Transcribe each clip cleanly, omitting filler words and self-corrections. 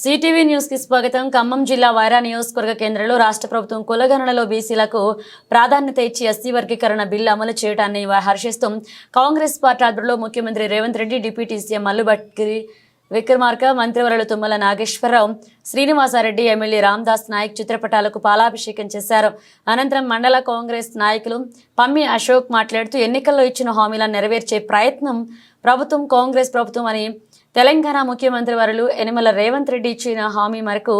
CTV news కి స్వాగతం. ఖమ్మం జిల్లా వైరా నియోజకవర్గ కేంద్రంలో రాష్ట్ర ప్రభుత్వం కులగణనలో బీసీలకు ప్రాధాన్యత ఇచ్చి ఎస్సీ వర్గీకరణ బిల్లు అమలు చేయడాన్ని హర్షిస్తూ కాంగ్రెస్ పార్టీ ఆధ్వర్యంలో ముఖ్యమంత్రి రేవంత్ రెడ్డి, డిప్యూటీ సీఎం మల్లుభట్టి విక్రమార్క, మంత్రివర్యులు తుమ్మల నాగేశ్వరరావు, శ్రీనివాసారెడ్డి, ఎమ్మెల్యే రామదాస్ నాయక్ చిత్రపటాలకు పాలాభిషేకం చేశారు. అనంతరం మండల కాంగ్రెస్ నాయకులు పమ్మి అశోక్ మాట్లాడుతూ ఎన్నికల్లో ఇచ్చిన హామీలను నెరవేర్చే ప్రయత్నం ప్రభుత్వం కాంగ్రెస్ ప్రభుత్వం అని తెలంగాణ ముఖ్యమంత్రి వర్యులు యనమల రేవంత్ రెడ్డి ఇచ్చిన హామీ మేరకు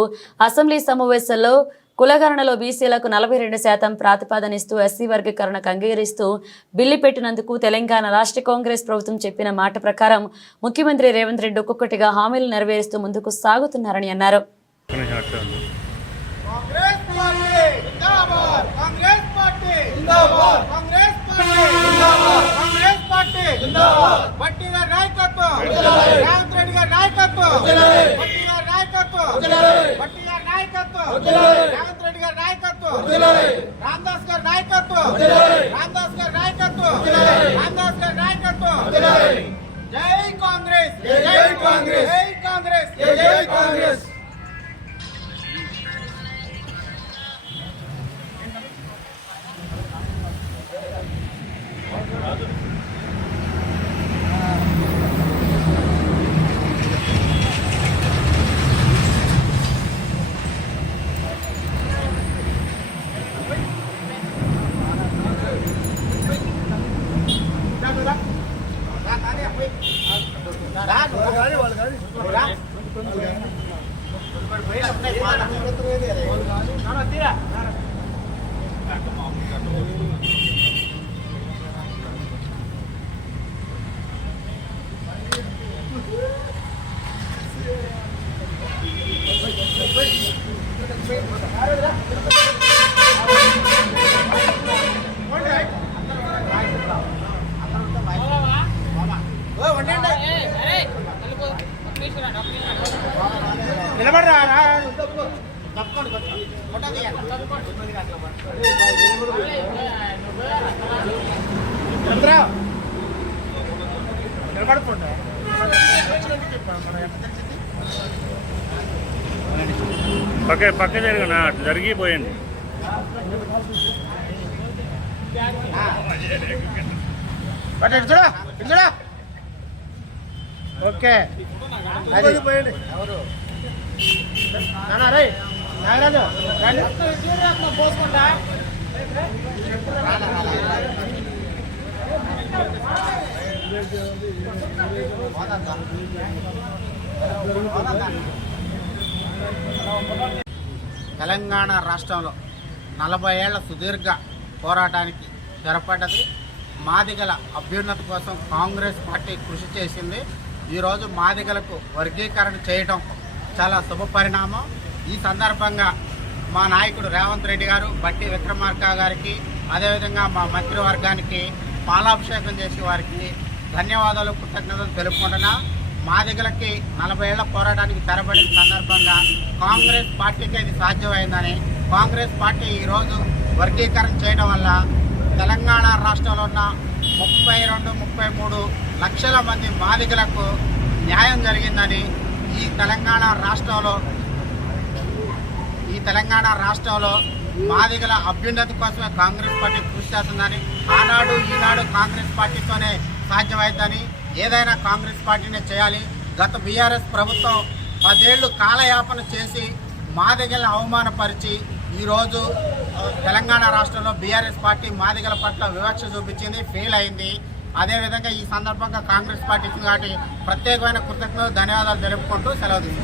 అసెంబ్లీ సమావేశంలో కులగణనలో బీసీలకు 42% ప్రాతిపదనిస్తూ ఎస్సీ వర్గీకరణకు అంగీకరిస్తూ బిల్లు పెట్టినందుకు తెలంగాణ రాష్ట్ర కాంగ్రెస్ ప్రభుత్వం చెప్పిన మాట ప్రకారం ముఖ్యమంత్రి రేవంత్ రెడ్డి ఒక్కొక్కటిగా హామీలు నెరవేరుస్తూ ముందుకు సాగుతున్నారని అన్నారు. రేవంత్ రెడ్డి గారి నాయకత్వం, రామదాస్ గారి నాయకత్వం, రామదాస్ గారి నాయకత్వం, రామదాస్ గారి నాయకత్వం. జై కాంగ్రెస్, జై కాంగ్రెస్, జై కాంగ్రెస్, జై కాంగ్రెస్. నిలబడరా నిలబడుతుండ పక్క జరిగిన జరిగిపోయింది. ఓకే పోయండి. ఎవరు నాగరాజు పోసుకుంటా తెలంగాణ రాష్ట్రంలో 40 ఏళ్ల సుదీర్ఘ పోరాటానికి తెరపడ్డది. మాదిగల అభ్యున్నతి కోసం కాంగ్రెస్ పార్టీ కృషి చేసింది. ఈరోజు మాదిగలకు వర్గీకరణ చేయటం చాలా శుభ పరిణామం. ఈ సందర్భంగా మా నాయకుడు రేవంత్ రెడ్డి గారు, బట్టి విక్రమార్క గారికి, అదేవిధంగా మా మంత్రివర్గానికి పాలాభిషేకం చేసి వారికి ధన్యవాదాలు, కృతజ్ఞతలు తెలుపుకుంటున్నా. మాదిగలకి 40 ఏళ్ల పోరాటానికి తెరబడిన సందర్భంగా కాంగ్రెస్ పార్టీకి ఇది సాధ్యమైందని, కాంగ్రెస్ పార్టీ ఈరోజు వర్గీకరణ చేయడం వల్ల తెలంగాణ రాష్ట్రంలో ఉన్న 32-33 లక్షల మంది మాదిగలకు న్యాయం జరిగిందని, ఈ తెలంగాణ రాష్ట్రంలో మాదిగల అభ్యున్నతి కోసమే కాంగ్రెస్ పార్టీ కృషి చేస్తుందని, ఆనాడు ఈనాడు కాంగ్రెస్ పార్టీతోనే సాధ్యమైందని, ఏదైనా కాంగ్రెస్ పార్టీనే చేయాలి. గత బీఆర్ఎస్ ప్రభుత్వం 10 ఏళ్లు కాలయాపన చేసి మాదిగలను అవమానపరిచి ఈరోజు తెలంగాణ రాష్ట్రంలో బీఆర్ఎస్ పార్టీ మాదిగల పట్ల వివక్ష చూపించింది, ఫెయిల్ అయింది. అదేవిధంగా ఈ సందర్భంగా కాంగ్రెస్ పార్టీకి ప్రత్యేకమైన కృతజ్ఞతలు, ధన్యవాదాలు తెలుపుకుంటూ సెలవు తీసుకుంటాం.